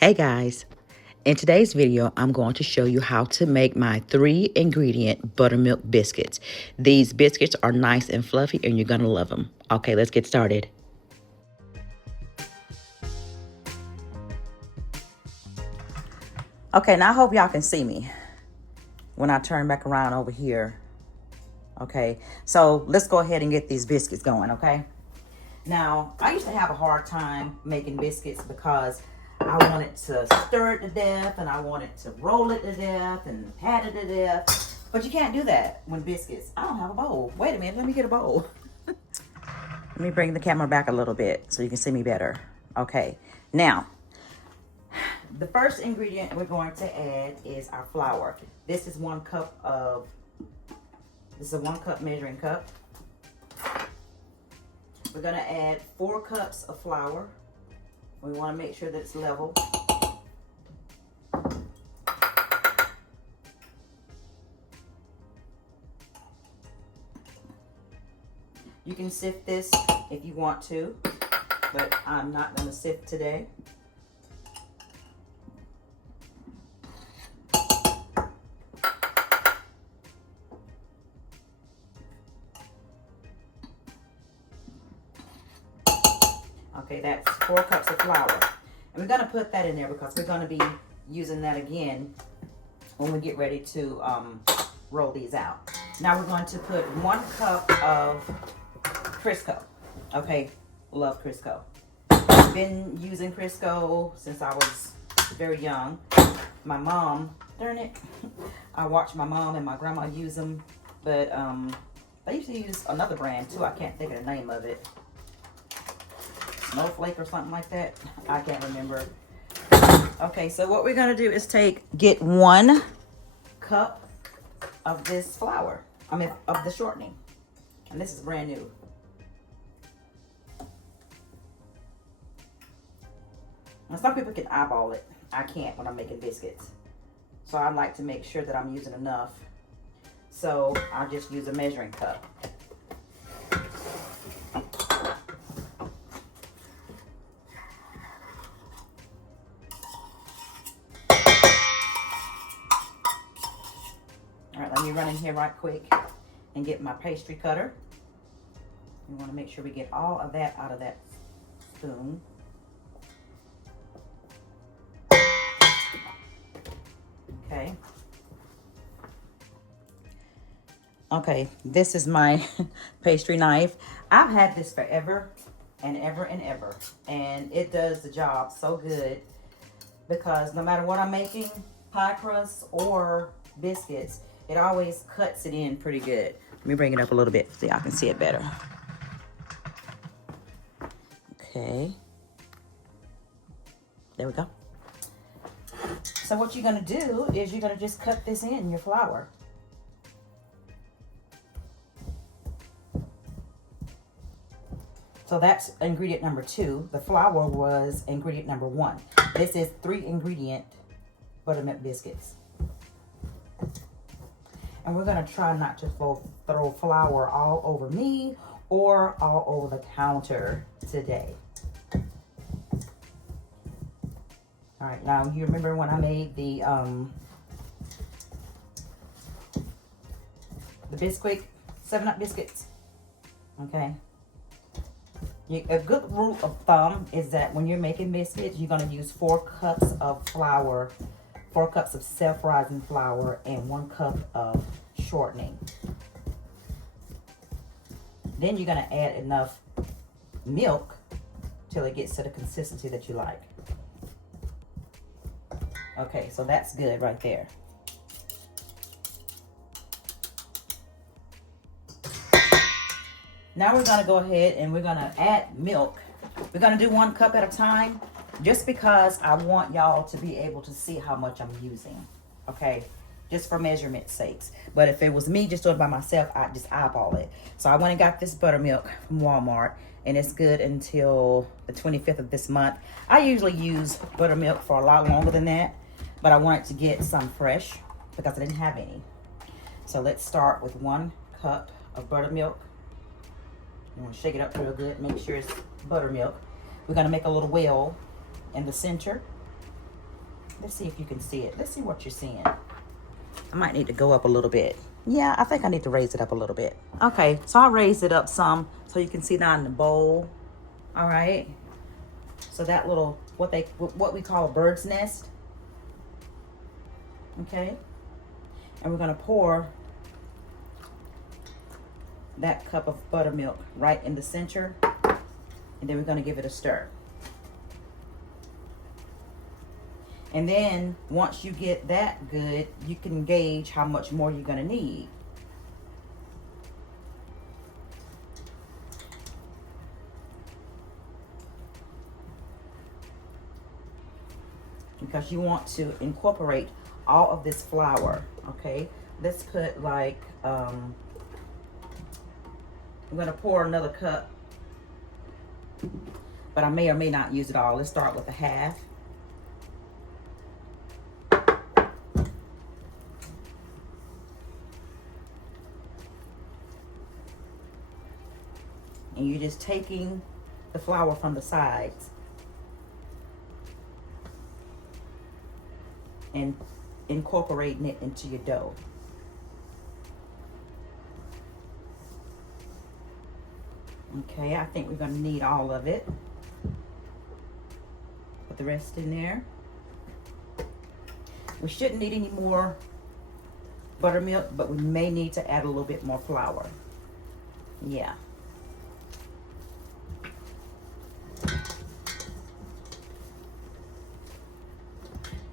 Hey guys, in today's video, I'm going to show you how to make my 3-ingredient buttermilk biscuits. These biscuits are nice and fluffy and you're gonna love them. Okay, let's get started. Okay, now I hope y'all can see me when I turn back around over here. Okay, so let's go ahead and get these biscuits going, okay? Now, I used to have a hard time making biscuits because I wanted to stir it to death and I wanted to roll it to death and pat it to death. But you can't do that when biscuits. I don't have a bowl. Wait a minute, let me get a bowl. Let me bring the camera back a little bit so you can see me better. Okay, now, the first ingredient we're going to add is our flour. This is 1 cup of, this is a 1 cup measuring cup. We're gonna add 4 cups of flour. We wanna make sure that it's level. You can sift this if you want to, but I'm not gonna sift today. Okay, that's 4 cups of flour. And we're gonna put that in there because we're gonna be using that again when we get ready to roll these out. Now we're going to put 1 cup of Crisco. Okay, love Crisco. Been using Crisco since I was very young. My mom, darn it, I watched my mom and my grandma use them, but I used to use another brand too. I can't think of the name of it. Snowflake or something like that. I can't remember. Okay, so what we're gonna do is get 1 cup of this flour. Of the shortening. And this is brand new. Now some people can eyeball it. I can't when I'm making biscuits. So I like to make sure that I'm using enough. So I'll just use a measuring cup. Let me run in here right quick and get my pastry cutter. We want to make sure we get all of that out of that spoon. Okay. Okay, this is my pastry knife. I've had this forever and ever and ever. And it does the job so good because no matter what I'm making, pie crust or biscuits, it always cuts it in pretty good. Let me bring it up a little bit so y'all can see it better. Okay. There we go. So what you're gonna do is you're gonna just cut this in your flour. So that's ingredient number 2. The flour was ingredient number 1. This is 3-ingredient buttermilk biscuits. And we're gonna try not to throw flour all over me or all over the counter today. All right, now you remember when I made the Bisquick 7-Up biscuits? Okay. A good rule of thumb is that when you're making biscuits, you're gonna use 4 cups of flour, 4 cups of self-rising flour, and 1 cup of shortening. Then you're gonna add enough milk till it gets to the consistency that you like. Okay, so that's good right there. Now we're gonna go ahead and we're gonna add milk. We're gonna do 1 cup at a time just because I want y'all to be able to see how much I'm using, okay? Just for measurement sakes. But if it was me just doing it by myself, I'd just eyeball it. So I went and got this buttermilk from Walmart and it's good until the 25th of this month. I usually use buttermilk for a lot longer than that, but I wanted to get some fresh because I didn't have any. So let's start with 1 cup of buttermilk. You want to shake it up real good, make sure it's buttermilk. We're going to make a little well in the center. Let's see if you can see it. Let's see what you're seeing. I might need to go up a little bit. Yeah, I think I need to raise it up a little bit. Okay, so I raised it up some so you can see down in the bowl. All right. So that little, what we call a bird's nest. Okay. And we're gonna pour that cup of buttermilk right in the center. And then we're gonna give it a stir. And then once you get that good, you can gauge how much more you're gonna need. Because you want to incorporate all of this flour, okay? Let's put like, I'm gonna pour another cup, but I may or may not use it all. Let's start with a half. And you're just taking the flour from the sides and incorporating it into your dough. Okay, I think we're gonna need all of it. Put the rest in there. We shouldn't need any more buttermilk, but we may need to add a little bit more flour. Yeah.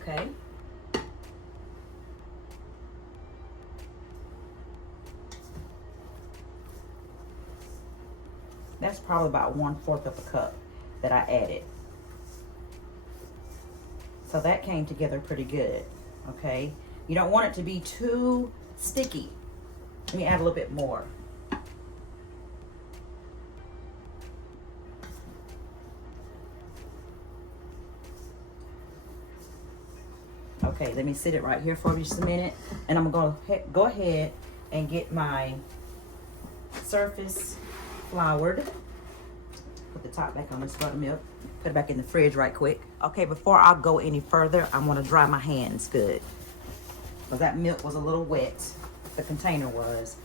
Okay. That's probably about 1/4 of a cup that I added. So that came together pretty good, okay? You don't want it to be too sticky. Let me add a little bit more. Okay, let me sit it right here for just a minute. And I'm gonna go ahead and get my surface floured. Put the top back on this buttermilk. Put it back in the fridge right quick. Okay, before I go any further, I want to dry my hands good. Because that milk was a little wet. The container was.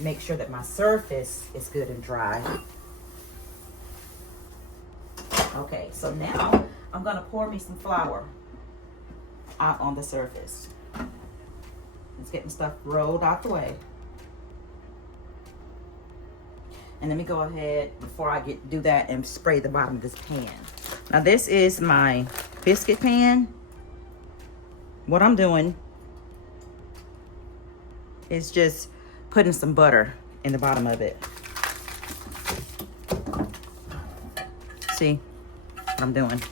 Make sure that my surface is good and dry. Okay, so now I'm going to pour me some flour out on the surface. Let's get my stuff rolled out the way. And let me go ahead before I do that and spray the bottom of this pan. Now this is my biscuit pan. What I'm doing is just putting some butter in the bottom of it. See what I'm doing?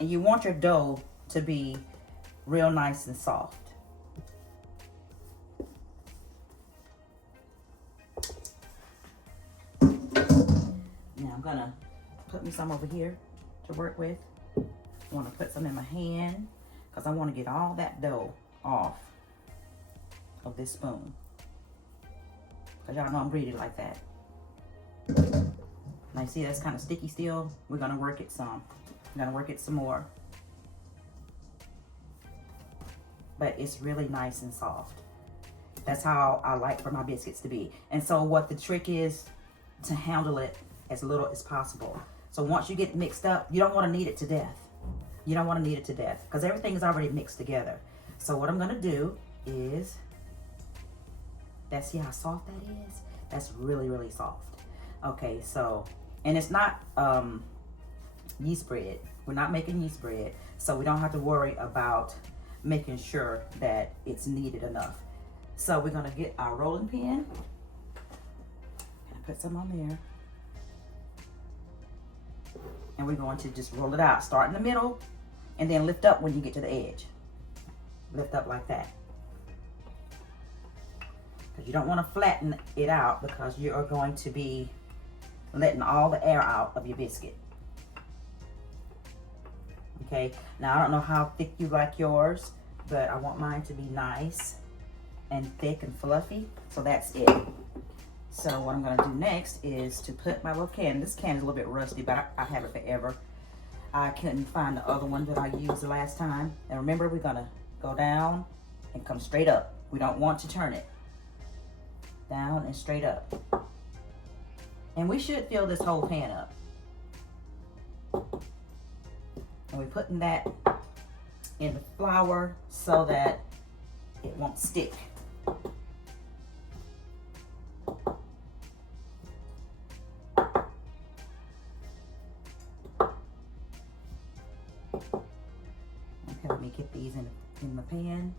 And you want your dough to be real nice and soft. Now I'm gonna put me some over here to work with. I want to put some in my hand because I want to get all that dough off of this spoon. Because y'all know I'm greedy like that. Now you see that's kind of sticky still. We're gonna work it some. I'm gonna work it some more. But it's really nice and soft. That's how I like for my biscuits to be. And so what the trick is to handle it as little as possible. So once you get it mixed up, you don't want to knead it to death. You don't want to knead it to death because everything is already mixed together. So what I'm gonna do is, see how soft that is? That's really, really soft. Okay, so, and it's not yeast bread. We're not making yeast bread, so we don't have to worry about making sure that it's kneaded enough. So we're gonna get our rolling pin. Put some on there. And we're going to just roll it out. Start in the middle and then lift up when you get to the edge. Lift up like that. Because you don't want to flatten it out because you are going to be letting all the air out of your biscuit. Okay, now I don't know how thick you like yours, but I want mine to be nice and thick and fluffy. So that's it. So what I'm gonna do next is to put my little can. This can is a little bit rusty, but I have it forever. I couldn't find the other one that I used the last time. And remember, we're gonna go down and come straight up. We don't want to turn it. Down and straight up. And we should fill this whole pan up. And we're putting that in the flour so that it won't stick. Okay, let me get these in the pan.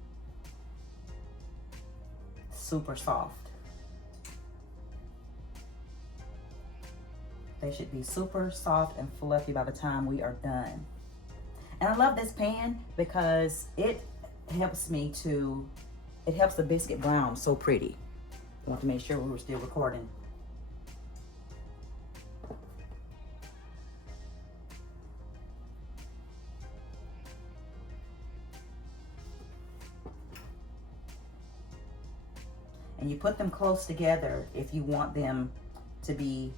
Super soft. They should be super soft and fluffy by the time we are done. And I love this pan because it helps it helps the biscuit brown so pretty. I want to make sure we were still recording. And you put them close together if you want them to be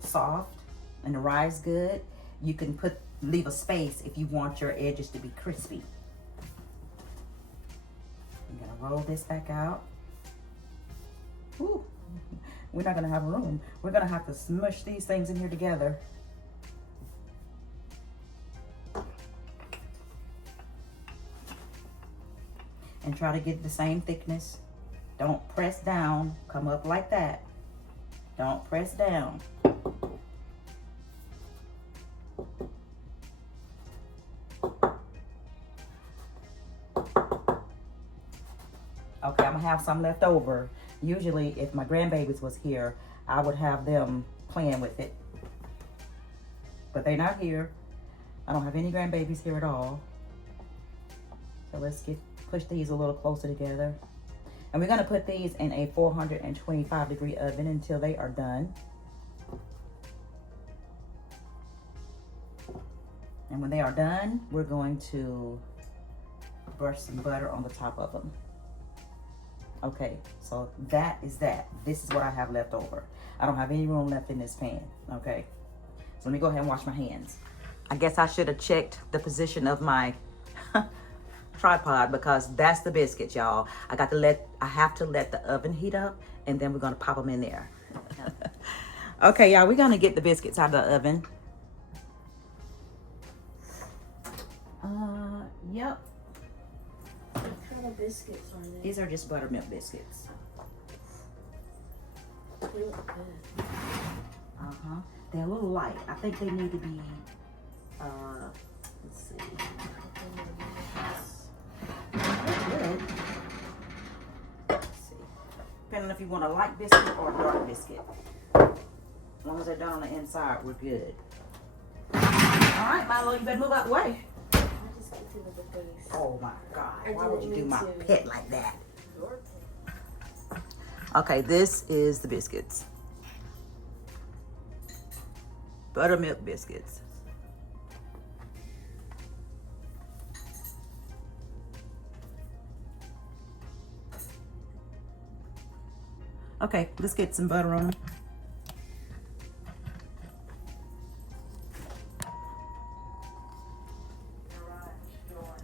soft and to rise good. You can leave a space if you want your edges to be crispy. I'm gonna roll this back out. Ooh, we're not gonna have room. We're gonna have to smush these things in here together. And try to get the same thickness. Don't press down, come up like that. Don't press down. Okay, I'm gonna have some left over. Usually, if my grandbabies was here, I would have them playing with it. But they're not here. I don't have any grandbabies here at all. So let's push these a little closer together. And we're gonna put these in a 425-degree oven until they are done. And when they are done, we're going to brush some butter on the top of them. Okay, so that is that. This is what I have left over. I don't have any room left in this pan, okay? So let me go ahead and wash my hands. I guess I should have checked the position of my tripod because that's the biscuits, y'all. I have to let the oven heat up and then we're gonna pop them in there. Okay, y'all, we're gonna get the biscuits out of the oven. Yep. What kind of biscuits are they? These are just buttermilk biscuits. They look good. Uh-huh. They're a little light. I think they need to be, let's see. Good. Let's see. Depending on if you want a light biscuit or a dark biscuit. As long as they're done on the inside, we're good. All right, Milo, you better move out the way. I just kicked it with the face. Oh my God, I why would you do didn't my mean to. pet like that? Your pet. Okay, this is the biscuits. Buttermilk biscuits. Okay, let's get some butter on them.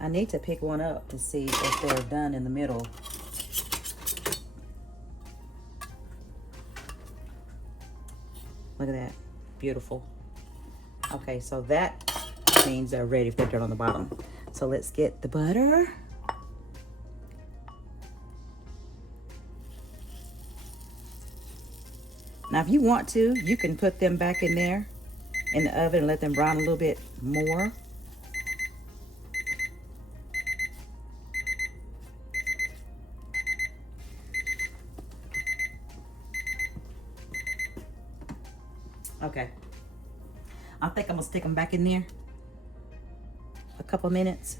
I need to pick one up to see if they're done in the middle. Look at that, beautiful. Okay, so that means they're ready if they're done on the bottom. So let's get the butter. Now, if you want to, you can put them back in there in the oven and let them brown a little bit more. Okay. I think I'm gonna stick them back in there a couple minutes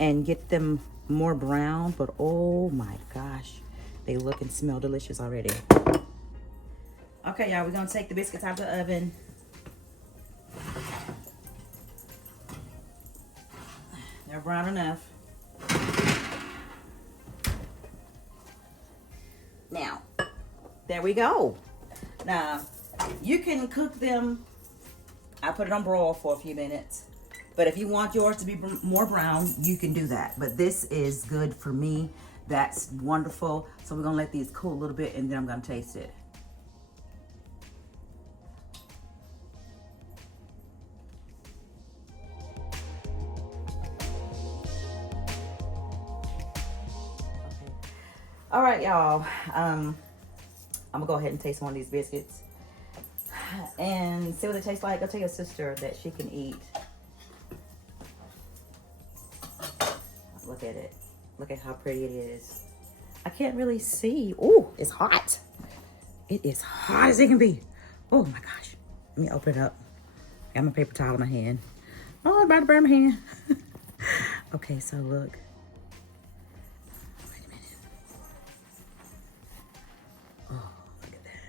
and get them more brown, but oh my gosh, they look and smell delicious already. Okay, y'all, we're gonna take the biscuits out of the oven. They're brown enough. Now, there we go. Now, you can cook them. I put it on broil for a few minutes. But if you want yours to be more brown, you can do that. But this is good for me. That's wonderful. So we're gonna let these cool a little bit and then I'm gonna taste it. All right, y'all. I'm gonna go ahead and taste one of these biscuits and see what they taste like. I'll tell your sister that she can eat. Look at it. Look at how pretty it is. I can't really see. Oh, it's hot. It is hot as it can be. Oh my gosh. Let me open it up. I got my paper towel in my hand. Oh, I'm about to burn my hand. Okay, so look. Wait a minute. Oh, look at that.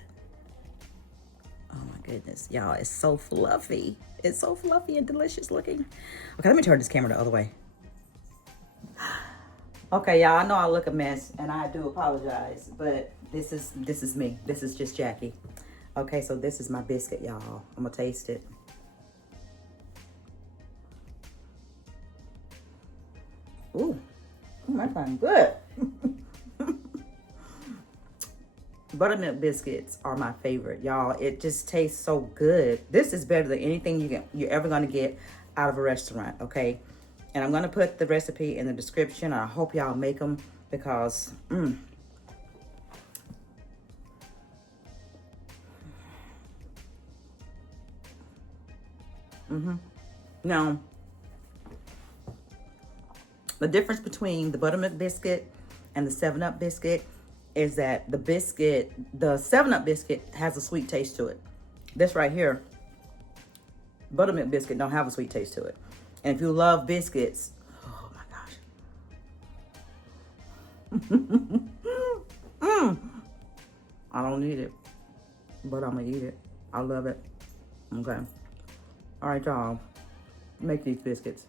Oh my goodness. Y'all, it's so fluffy. It's so fluffy and delicious looking. Okay, let me turn this camera the other way. Okay, y'all, I know I look a mess and I do apologize, but this is me. This is just Jackie. Okay, so this is my biscuit, y'all. I'm gonna taste it. Ooh, that sounds good. Buttermilk biscuits are my favorite, y'all. It just tastes so good. This is better than anything you're ever gonna get out of a restaurant, okay? And I'm gonna put the recipe in the description. I hope y'all make them because, Now, the difference between the buttermilk biscuit and the 7-Up biscuit is that the 7-Up biscuit has a sweet taste to it. This right here, buttermilk biscuit don't have a sweet taste to it. And if you love biscuits, oh my gosh. I don't need it, but I'm gonna eat it. I love it. Okay. All right, y'all. Make these biscuits.